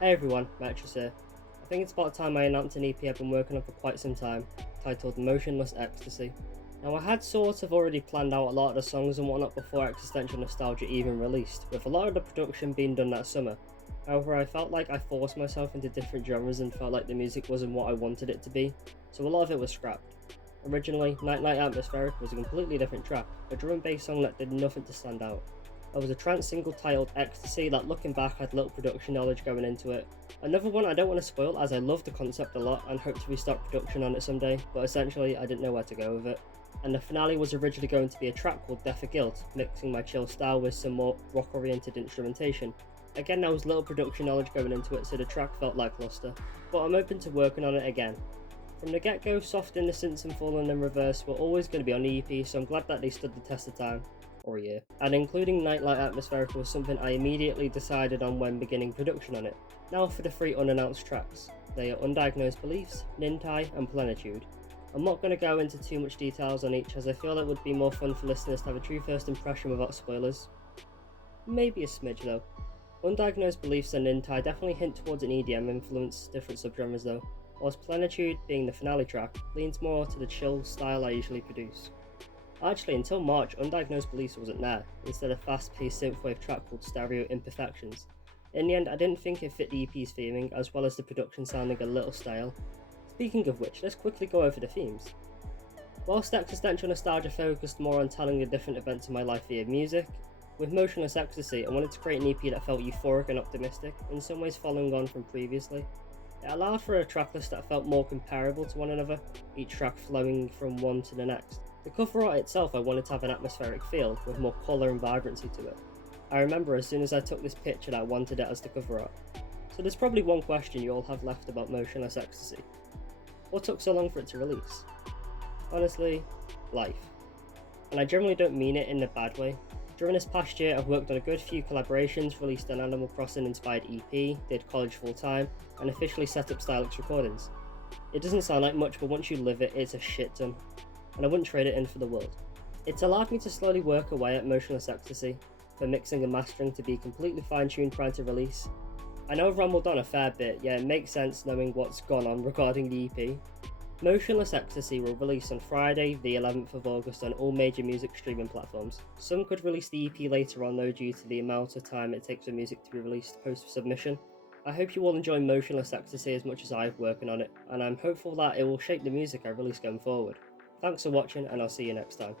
Hey everyone, Metris here. I think it's about time I announced an EP I've been working on for quite some time, titled Motionless Ecstasy. Now I had sort of already planned out a lot of the songs and whatnot before Existential Nostalgia even released, with a lot of the production being done that summer. However, I felt like I forced myself into different genres and felt like the music wasn't what I wanted it to be, so a lot of it was scrapped. Originally, Nightlight Atmospherica was a completely different track, a drum and bass song that did nothing to stand out. There was a trance single titled Ecstasy that, looking back, had little production knowledge going into it. Another one I don't want to spoil, as I love the concept a lot and hope to restart production on it someday, but essentially I didn't know where to go with it. And the finale was originally going to be a track called Death or Guilt, mixing my chill style with some more rock oriented instrumentation. Again, there was little production knowledge going into it, so the track felt lackluster, but I'm open to working on it again. From the get-go, Soft Innocence and Fallen in Reverse were always going to be on the EP, so I'm glad that they stood the test of time. Or a year. And including Nightlight Atmospherica was something I immediately decided on when beginning production on it. Now for the 3 unannounced tracks. They are Undiagnosed Beliefs, Nintai and Plenitude. I'm not going to go into too much details on each, as I feel it would be more fun for listeners to have a true first impression without spoilers. Maybe a smidge though. Undiagnosed Beliefs and Nintai definitely hint towards an EDM influence, different subgenres though, whilst Plenitude, being the finale track, leans more to the chill style I usually produce. Actually, until March, Undiagnosed Beliefs wasn't there, instead a fast-paced synthwave track called Stereo Imperfections. In the end, I didn't think it fit the EP's theming, as well as the production sounding a little stale. Speaking of which, let's quickly go over the themes. Whilst Existential Nostalgia focused more on telling the different events in my life via music, with Motionless Ecstasy I wanted to create an EP that felt euphoric and optimistic, in some ways following on from previously. It allowed for a tracklist that felt more comparable to one another, each track flowing from one to the next. The cover art itself I wanted to have an atmospheric feel, with more colour and vibrancy to it. I remember as soon as I took this picture that I wanted it as the cover art. So there's probably one question you all have left about Motionless Ecstasy. What took so long for it to release? Honestly, life. And I generally don't mean it in a bad way. During this past year I've worked on a good few collaborations, released an Animal Crossing inspired EP, did college full time, and officially set up Stylix Recordings. It doesn't sound like much, but once you live it, it's a shit ton. And I wouldn't trade it in for the world. It's allowed me to slowly work away at Motionless Ecstasy, for mixing and mastering to be completely fine-tuned prior to release. I know I've rambled on a fair bit, yet it makes sense knowing what's gone on regarding the EP. Motionless Ecstasy will release on Friday, the 11th of August on all major music streaming platforms. Some could release the EP later on though, due to the amount of time it takes for music to be released post-submission. I hope you all enjoy Motionless Ecstasy as much as I've working on it, and I'm hopeful that it will shape the music I release going forward. Thanks for watching, and I'll see you next time.